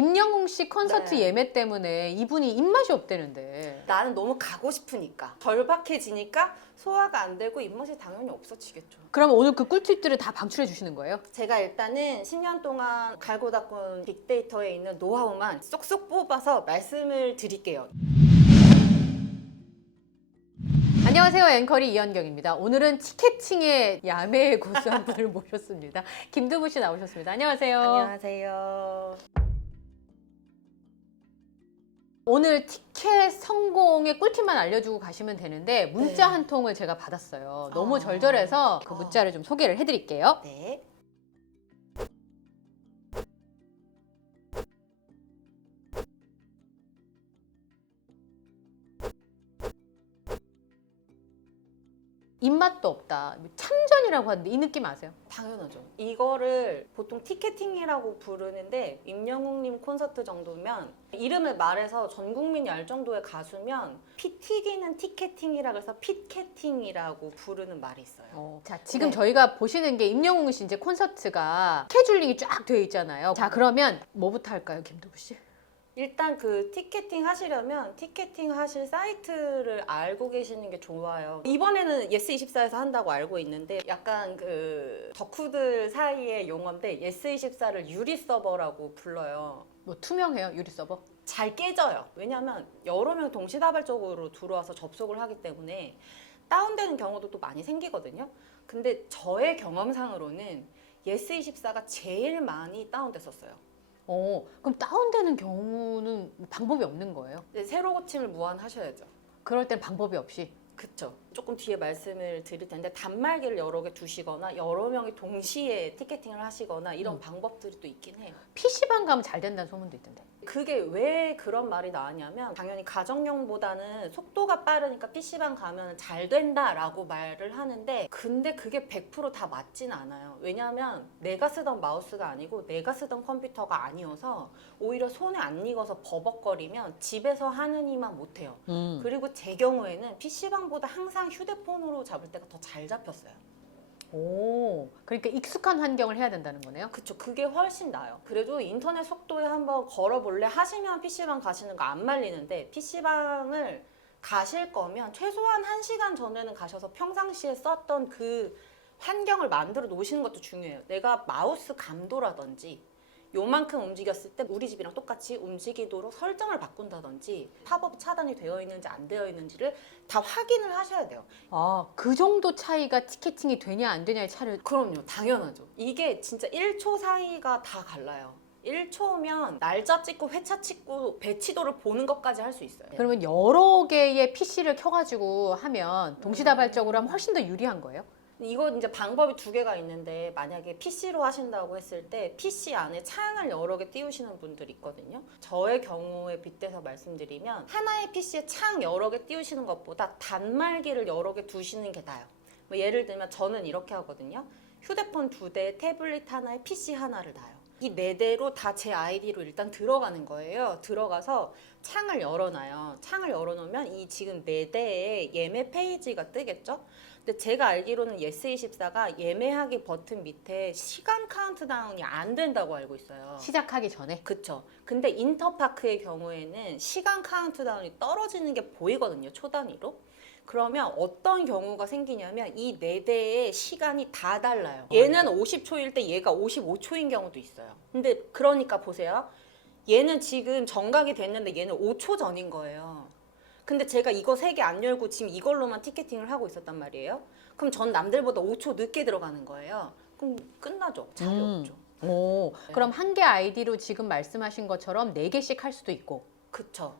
임영웅 씨 콘서트 네. 예매 때문에 이분이 입맛이 없대는데. 나는 너무 가고 싶으니까 절박해지니까 소화가 안 되고 입맛이 당연히 없어지겠죠. 그럼 오늘 그 꿀팁들을 다 방출해 주시는 거예요? 제가 일단은 10년 동안 갈고 닦은 빅데이터에 있는 노하우만 쏙쏙 뽑아서 말씀을 드릴게요. 안녕하세요. 앵커리 이현경입니다. 오늘은 티켓팅의 야매의 고수 한 분을 모셨습니다. 김두부 씨 나오셨습니다. 안녕하세요. 안녕하세요. 오늘 티켓 성공의 꿀팁만 알려주고 가시면 되는데 문자 네. 한 통을 제가 받았어요. 너무 아. 절절해서 그 문자를 좀 소개를 해드릴게요. 네. 입맛도 없다. 참전이라고 하는데 이 느낌 아세요? 당연하죠. 이거를 보통 티켓팅이라고 부르는데 임영웅님 콘서트 정도면 이름을 말해서 전 국민이 알 정도의 가수면 피 튀기는 티켓팅이라 그래서 핏캐팅이라고 부르는 말이 있어요. 자, 지금 네. 저희가 보시는 게 임영웅 씨 이제 콘서트가 스케줄링이 쫙 되어 있잖아요. 자, 그러면 뭐부터 할까요, 김두부 씨? 일단 그 티켓팅 하시려면 티켓팅 하실 사이트를 알고 계시는 게 좋아요. 이번에는 예스24에서 한다고 알고 있는데 약간 그 덕후들 사이의 용어인데 예스24를 유리 서버라고 불러요. 뭐 투명해요, 유리 서버? 잘 깨져요. 왜냐면 여러 명이 동시다발적으로 들어와서 접속을 하기 때문에 다운되는 경우도 또 많이 생기거든요. 근데 저의 경험상으로는 예스24가 제일 많이 다운됐었어요. 그럼 다운되는 경우는 방법이 없는 거예요? 근데 새로 고침을 무한하셔야죠. 그럴 땐 방법이 없이. 그쵸. 조금 뒤에 말씀을 드릴 텐데 단말기를 여러 개 두시거나 여러 명이 동시에 티켓팅을 하시거나 이런 방법들이 또 있긴 해요. PC방 가면 잘 된다는 소문도 있던데. 그게 왜 그런 말이 나왔냐면 당연히 가정용보다는 속도가 빠르니까 PC방 가면 잘 된다라고 말을 하는데 근데 그게 100% 다 맞진 않아요. 왜냐하면 내가 쓰던 마우스가 아니고 내가 쓰던 컴퓨터가 아니어서 오히려 손에 안 익어서 버벅거리면 집에서 하는 이만 못해요. 그리고 제 경우에는 PC방보다 항상 휴대폰으로 잡을 때가 더 잘 잡혔어요. 그러니까 익숙한 환경을 해야 된다는 거네요? 그쵸. 그게 훨씬 나아요. 그래도 인터넷 속도에 한번 걸어볼래 하시면 PC방 가시는 거 안 말리는데 PC방을 가실 거면 최소한 1시간 전에는 가셔서 평상시에 썼던 그 환경을 만들어 놓으시는 것도 중요해요. 내가 마우스 감도라든지 요만큼 움직였을 때 우리 집이랑 똑같이 움직이도록 설정을 바꾼다든지 팝업 차단이 되어 있는지 안 되어 있는지를 다 확인을 하셔야 돼요. 그 정도 차이가 티켓팅이 되냐 안 되냐의 차를. 그럼요. 당연하죠. 이게 진짜 1초 사이가 다 갈라요. 1초면 날짜 찍고 회차 찍고 배치도를 보는 것까지 할 수 있어요. 그러면 여러 개의 PC를 켜가지고 하면 동시다발적으로 하면 훨씬 더 유리한 거예요? 이거 이제 방법이 2개가 있는데 만약에 PC로 하신다고 했을 때 PC 안에 창을 여러 개 띄우시는 분들이 있거든요. 저의 경우에 빗대서 말씀드리면 하나의 PC에 창 여러 개 띄우시는 것보다 단말기를 여러 개 두시는 게 나아요. 뭐 예를 들면 저는 이렇게 하거든요. 휴대폰 2대, 태블릿 하나에 PC 하나를 놔요. 이 4대로 다 제 아이디로 일단 들어가는 거예요. 들어가서 창을 열어놔요. 창을 열어놓으면 이 지금 4대의 예매 페이지가 뜨겠죠? 근데 제가 알기로는 예스24가 예매하기 버튼 밑에 시간 카운트다운이 안 된다고 알고 있어요. 시작하기 전에? 그쵸. 근데 인터파크의 경우에는 시간 카운트다운이 떨어지는 게 보이거든요. 초 단위로. 그러면 어떤 경우가 생기냐면 이 4대의 시간이 다 달라요. 얘는 50초일 때 얘가 55초인 경우도 있어요. 근데 그러니까 보세요. 얘는 지금 정각이 됐는데 얘는 5초 전인 거예요. 근데 제가 이거 3개 안 열고 지금 이걸로만 티켓팅을 하고 있었단 말이에요. 그럼 전 남들보다 5초 늦게 들어가는 거예요. 그럼 끝나죠. 자리 없죠. 그럼 한 개 아이디로 지금 말씀하신 것처럼 4개씩 할 수도 있고. 그쵸.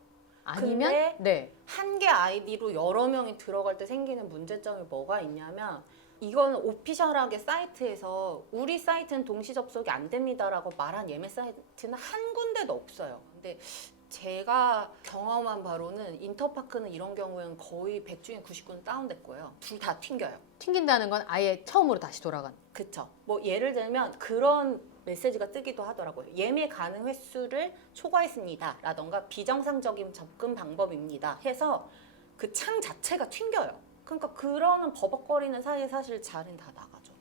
아니면 근데 한 개 아이디로 여러 명이 들어갈 때 생기는 문제점이 뭐가 있냐면 이거는 오피셜하게 사이트에서 우리 사이트는 동시 접속이 안 됩니다라고 말한 예매 사이트는 한 군데도 없어요. 근데 제가 경험한 바로는 인터파크는 이런 경우에는 거의 100 중에 99는 다운됐고요. 둘 다 튕겨요. 튕긴다는 건 아예 처음으로 다시 돌아간. 그쵸. 뭐 예를 들면 그런 메시지가 뜨기도 하더라고요. 예매 가능 횟수를 초과했습니다. 라던가 비정상적인 접근 방법입니다. 해서 그 창 자체가 튕겨요. 그러니까 그러는 버벅거리는 사이에 사실 자리는 다 나가죠.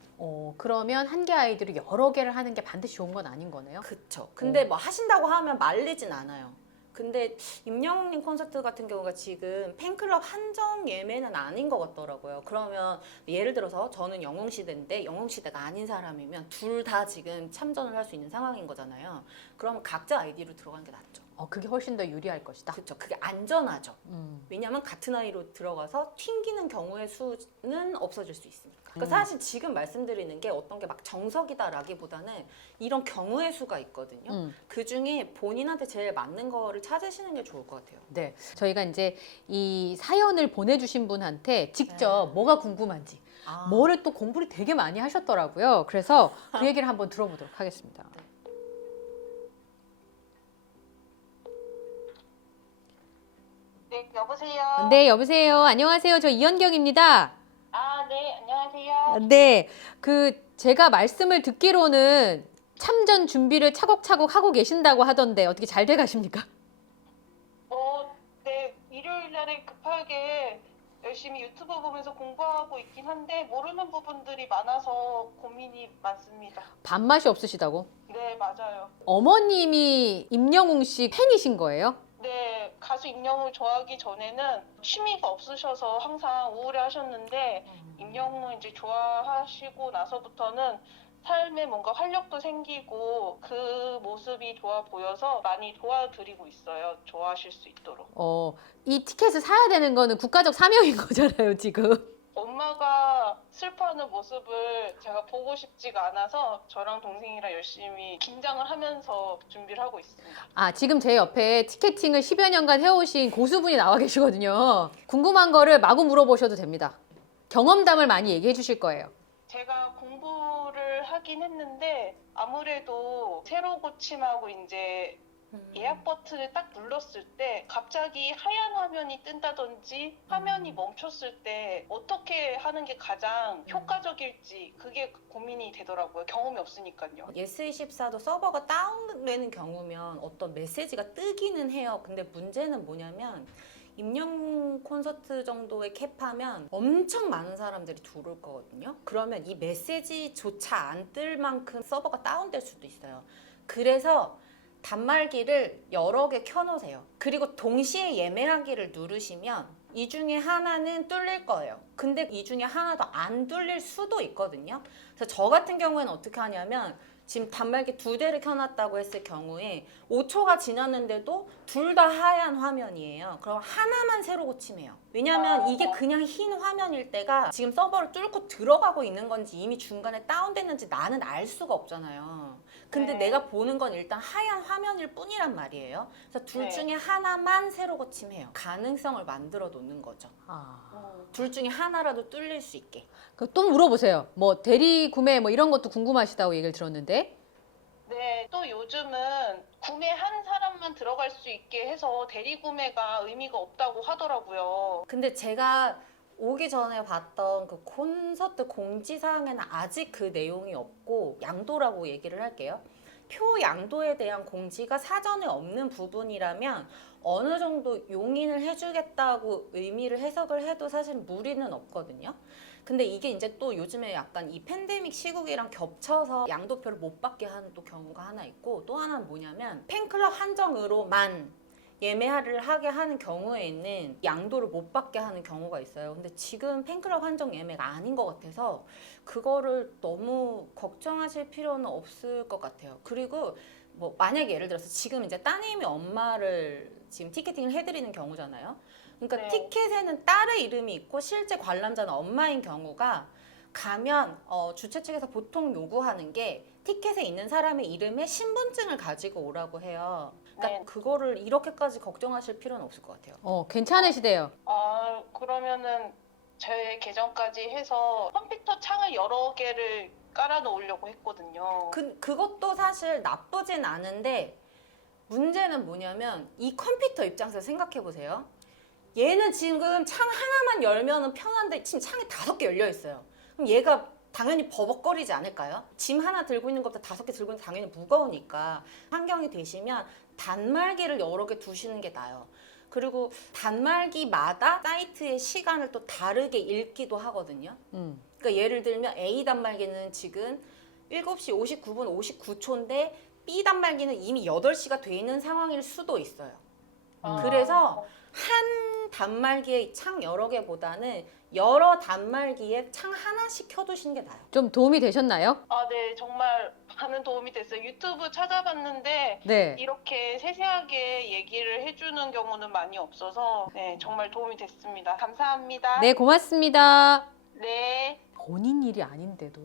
그러면 한 개 아이디로 여러 개를 하는 게 반드시 좋은 건 아닌 거네요? 그쵸. 근데 뭐 하신다고 하면 말리진 않아요. 근데 임영웅님 콘서트 같은 경우가 지금 팬클럽 한정 예매는 아닌 것 같더라고요. 그러면 예를 들어서 저는 영웅시대인데 영웅시대가 아닌 사람이면 둘 다 지금 참전을 할 수 있는 상황인 거잖아요. 그러면 각자 아이디로 들어가는 게 낫죠. 그게 훨씬 더 유리할 것이다. 그렇죠. 그게 안전하죠. 음. 왜냐하면 같은 아이로 들어가서 튕기는 경우의 수는 없어질 수 있으니까. 그러니까 사실 지금 말씀드리는 게 어떤 게 막 정석이다라기보다는 이런 경우의 수가 있거든요. 그 중에 본인한테 제일 맞는 거를 찾으시는 게 좋을 것 같아요. 네. 저희가 이제 이 사연을 보내주신 분한테 직접 뭐가 궁금한지, 뭐를 또 공부를 되게 많이 하셨더라고요. 그래서 그 얘기를 한번 들어보도록 하겠습니다. 네, 여보세요? 네, 여보세요. 안녕하세요. 저 이현경입니다. 아, 네, 안녕하세요. 네, 제가 말씀을 듣기로는 참전 준비를 차곡차곡 하고 계신다고 하던데 어떻게 잘 돼 가십니까? 네, 일요일 날에 급하게 열심히 유튜브 보면서 공부하고 있긴 한데 모르는 부분들이 많아서 고민이 많습니다. 밥맛이 없으시다고? 네, 맞아요. 어머님이 임영웅 씨 팬이신 거예요? 네, 가수 임영웅을 좋아하기 전에는 취미가 없으셔서 항상 우울해 하셨는데 임영웅을 이제 좋아하시고 나서부터는 삶에 뭔가 활력도 생기고 그 모습이 좋아 보여서 많이 도와드리고 있어요. 좋아하실 수 있도록. 이 티켓을 사야 되는 거는 국가적 사명인 거잖아요, 지금. 엄마가 슬퍼하는 모습을 제가 보고 싶지가 않아서 저랑 동생이랑 열심히 긴장을 하면서 준비를 하고 있습니다. 지금 제 옆에 티켓팅을 10여 년간 해오신 고수분이 나와 계시거든요. 궁금한 거를 마구 물어보셔도 됩니다. 경험담을 많이 얘기해 주실 거예요. 제가 공부를 하긴 했는데 아무래도 세로 고침하고 이제 예약 버튼을 딱 눌렀을 때 갑자기 하얀 화면이 뜬다든지 화면이 멈췄을 때 어떻게 하는 게 가장 효과적일지 그게 고민이 되더라고요. 경험이 없으니까요. 예스24도 서버가 다운되는 경우면 어떤 메시지가 뜨기는 해요. 근데 문제는 뭐냐면 임영웅 콘서트 정도의 캡하면 엄청 많은 사람들이 들어올 거거든요. 그러면 이 메시지조차 안 뜰 만큼 서버가 다운될 수도 있어요. 그래서 단말기를 여러 개 켜놓으세요. 그리고 동시에 예매하기를 누르시면 이 중에 하나는 뚫릴 거예요. 근데 이 중에 하나도 안 뚫릴 수도 있거든요. 그래서 저 같은 경우에는 어떻게 하냐면 지금 단말기 2대를 켜놨다고 했을 경우에 5초가 지났는데도 둘 다 하얀 화면이에요. 그럼 하나만 새로 고침해요. 왜냐면 이게 그냥 흰 화면일 때가 지금 서버를 뚫고 들어가고 있는 건지 이미 중간에 다운됐는지 나는 알 수가 없잖아요. 근데 네. 내가 보는 건 일단 하얀 화면일 뿐이란 말이에요. 그래서 둘 네. 중에 하나만 새로 고침해요. 가능성을 만들어 놓는 거죠. 둘 중에 하나라도 뚫릴 수 있게. 또 물어보세요. 뭐 대리 구매 뭐 이런 것도 궁금하시다고 얘기를 들었는데. 네, 또 요즘은 구매한 사람만 들어갈 수 있게 해서 대리 구매가 의미가 없다고 하더라고요. 근데 제가 오기 전에 봤던 그 콘서트 공지사항에는 아직 그 내용이 없고 양도라고 얘기를 할게요. 표 양도에 대한 공지가 사전에 없는 부분이라면 어느 정도 용인을 해주겠다고 의미를 해석을 해도 사실 무리는 없거든요. 근데 이게 이제 또 요즘에 약간 이 팬데믹 시국이랑 겹쳐서 양도표를 못 받게 하는 또 경우가 하나 있고 또 하나는 뭐냐면 팬클럽 한정으로만 예매를 하게 하는 경우에는 양도를 못 받게 하는 경우가 있어요. 근데 지금 팬클럽 한정 예매가 아닌 것 같아서 그거를 너무 걱정하실 필요는 없을 것 같아요. 그리고 뭐 만약에 예를 들어서 지금 이제 따님이 엄마를 지금 티켓팅을 해드리는 경우잖아요. 그러니까 네. 티켓에는 딸의 이름이 있고 실제 관람자는 엄마인 경우가 가면 주최 측에서 보통 요구하는 게 티켓에 있는 사람의 이름에 신분증을 가지고 오라고 해요. 그러니까 네. 그거를 이렇게까지 걱정하실 필요는 없을 것 같아요. 괜찮으시대요. 그러면은 제 계정까지 해서 컴퓨터 창을 여러 개를 깔아 놓으려고 했거든요. 그것도 사실 나쁘진 않은데 문제는 뭐냐면 이 컴퓨터 입장에서 생각해 보세요. 얘는 지금 창 하나만 열면은 편한데 지금 창이 5개 열려 있어요. 그럼 얘가 당연히 버벅거리지 않을까요? 짐 하나 들고 있는 것보다 5개 들고 있는 게 당연히 무거우니까 환경이 되시면 단말기를 여러 개 두시는 게 나아요. 그리고 단말기마다 사이트의 시간을 또 다르게 읽기도 하거든요. 그러니까 그러니까 예를 들면 A 단말기는 지금 7시 59분 59초인데 B 단말기는 이미 8시가 돼 있는 상황일 수도 있어요. 그래서 한 단말기에 창 여러 개보다는 여러 단말기에 창 하나씩 켜두시는 게 나아요. 좀 도움이 되셨나요? 아, 네, 정말 많은 도움이 됐어요. 유튜브 찾아봤는데 네. 이렇게 세세하게 얘기를 해주는 경우는 많이 없어서 네, 정말 도움이 됐습니다. 감사합니다. 네, 고맙습니다. 네. 본인 일이 아닌데도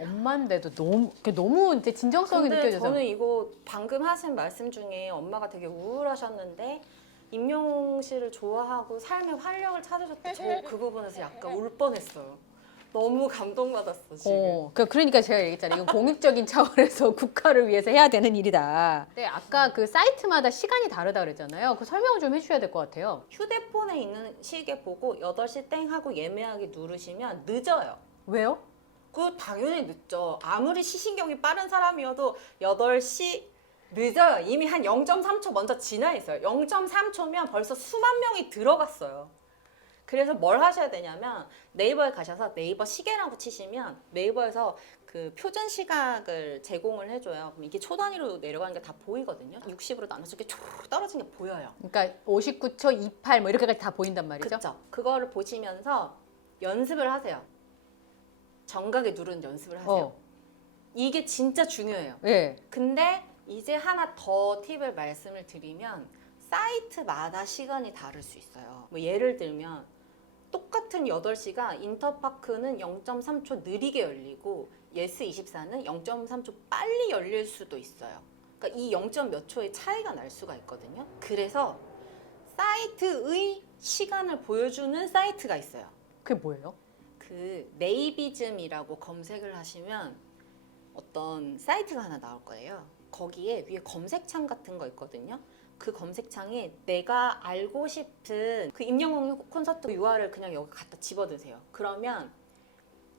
엄마인데도 너무 이제 진정성이 근데 느껴져서. 저는 이거 방금 하신 말씀 중에 엄마가 되게 우울하셨는데 임영웅 씨를 좋아하고 삶의 활력을 찾으셨대. 저 그 부분에서 약간 울 뻔했어요. 너무 감동받았어 지금. 그러니까 제가 얘기했잖아요. 이건 공익적인 차원에서 국가를 위해서 해야 되는 일이다. 네, 아까 그 사이트마다 시간이 다르다 그랬잖아요. 그 설명을 좀 해주셔야 될 것 같아요. 휴대폰에 있는 시계 보고 8시 땡 하고 예매하기 누르시면 늦어요. 왜요? 그 당연히 늦죠. 아무리 시신경이 빠른 사람이어도 8시 늦어요. 이미 한 0.3초 먼저 지나 있어요. 0.3초면 벌써 수만 명이 들어갔어요. 그래서 뭘 하셔야 되냐면 네이버에 가셔서 네이버 시계라고 치시면 네이버에서 그 표준 시각을 제공을 해줘요. 그럼 이게 초 단위로 내려가는 게 다 보이거든요. 60으로 나눠서 이렇게 쭉 떨어진 게 보여요. 그러니까 59초 28 뭐 이렇게까지 다 보인단 말이죠. 그렇죠. 그거를 보시면서 연습을 하세요. 정각에 누르는 연습을 하세요. 이게 진짜 중요해요. 네. 근데 이제 하나 더 팁을 말씀을 드리면 사이트마다 시간이 다를 수 있어요. 뭐 예를 들면 똑같은 8시가 인터파크는 0.3초 느리게 열리고 예스24는 0.3초 빨리 열릴 수도 있어요. 그러니까 이 0. 몇 초의 차이가 날 수가 있거든요. 그래서 사이트의 시간을 보여주는 사이트가 있어요. 그게 뭐예요? 그 네이비즘이라고 검색을 하시면 어떤 사이트가 하나 나올 거예요. 거기에 위에 검색창 같은 거 있거든요. 그 검색창에 내가 알고 싶은 그 임영웅 콘서트 UR을 그냥 여기 갖다 집어드세요. 그러면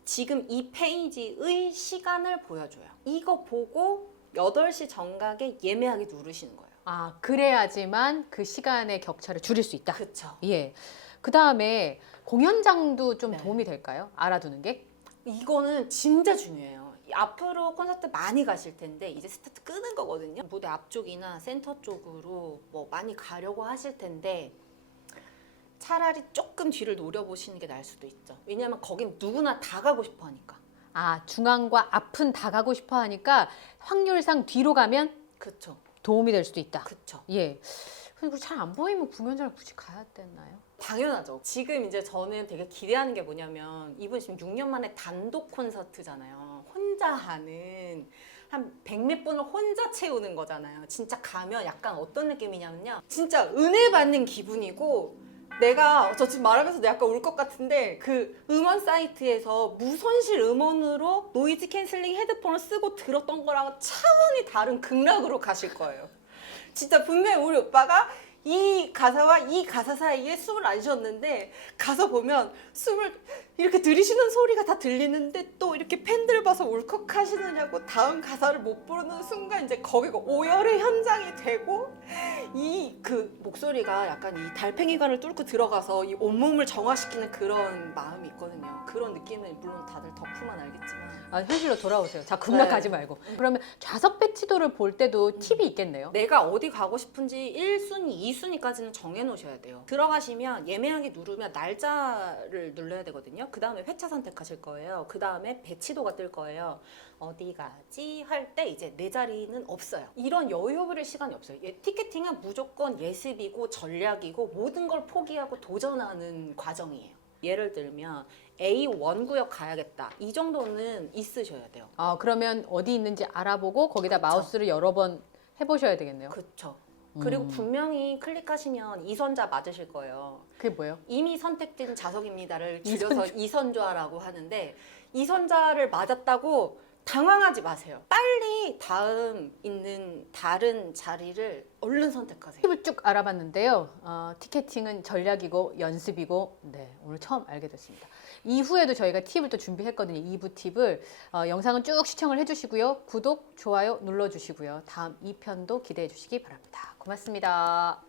지금 이 페이지의 시간을 보여줘요. 이거 보고 8시 정각에 예매하기 누르시는 거예요. 아, 그래야지만 그 시간의 격차를 줄일 수 있다. 그렇죠. 예. 그 다음에 공연장도 좀 네. 도움이 될까요? 알아두는 게? 이거는 진짜 중요해요. 앞으로 콘서트 많이 가실 텐데 이제 스타트 끄는 거거든요. 무대 앞쪽이나 센터 쪽으로 뭐 많이 가려고 하실 텐데 차라리 조금 뒤를 노려보시는 게 나을 수도 있죠. 왜냐하면 거긴 누구나 다 가고 싶어 하니까. 아, 중앙과 앞은 다 가고 싶어 하니까 확률상 뒤로 가면 그쵸. 도움이 될 수도 있다. 그쵸. 예. 그리고 잘 안 보이면 공연장을 굳이 가야 되나요? 당연하죠. 지금 이제 저는 되게 기대하는 게 뭐냐면 이분 지금 6년 만에 단독 콘서트잖아요. 혼자 하는 한 100몇 분을 혼자 채우는 거잖아요. 진짜 가면 약간 어떤 느낌이냐면요. 진짜 은혜 받는 기분이고 저 지금 말하면서 약간 울 것 같은데 그 음원 사이트에서 무손실 음원으로 노이즈 캔슬링 헤드폰을 쓰고 들었던 거랑 차원이 다른 극락으로 가실 거예요. 진짜 분명히 우리 오빠가 이 가사와 이 가사 사이에 숨을 안 쉬었는데 가서 보면 숨을 이렇게 들이쉬는 소리가 다 들리는데 또 이렇게 팬들 봐서 울컥하시느냐고 다음 가사를 못 부르는 순간 이제 거기가 오열의 현장이 되고 이 그 목소리가 약간 이 달팽이관을 뚫고 들어가서 이 온몸을 정화시키는 그런 마음이 있거든요. 그런 느낌은 물론 다들 덕후만 알겠지만 아, 현실로 돌아오세요. 자, 극락가지 네. 말고. 그러면 좌석 배치도를 볼 때도 팁이 있겠네요. 내가 어디 가고 싶은지 1순위, 2순위까지는 정해놓으셔야 돼요. 들어가시면 예매하기 누르면 날짜를 눌러야 되거든요. 그 다음에 회차 선택하실 거예요. 그 다음에 배치도가 뜰 거예요. 어디 가지 할 때 이제 내 자리는 없어요. 이런 여유 부릴 시간이 없어요. 티켓팅은 무조건 예습이고 전략이고 모든 걸 포기하고 도전하는 과정이에요. 예를 들면 A1 구역 가야겠다. 이 정도는 있으셔야 돼요. 아, 그러면 어디 있는지 알아보고 거기다 그렇죠. 마우스를 여러 번 해보셔야 되겠네요. 그렇죠. 그리고 분명히 클릭하시면 이선자 맞으실 거예요. 그게 뭐예요? 이미 선택된 좌석입니다를 줄여서 이선좌라고 하는데 이선좌를 맞았다고 당황하지 마세요. 빨리 다음 있는 다른 자리를 얼른 선택하세요. 팁을 쭉 알아봤는데요. 티켓팅은 전략이고 연습이고, 네, 오늘 처음 알게 됐습니다. 이후에도 저희가 팁을 또 준비했거든요. 2부 팁을. 영상은 쭉 시청을 해주시고요. 구독, 좋아요 눌러주시고요. 다음 2편도 기대해 주시기 바랍니다. 고맙습니다.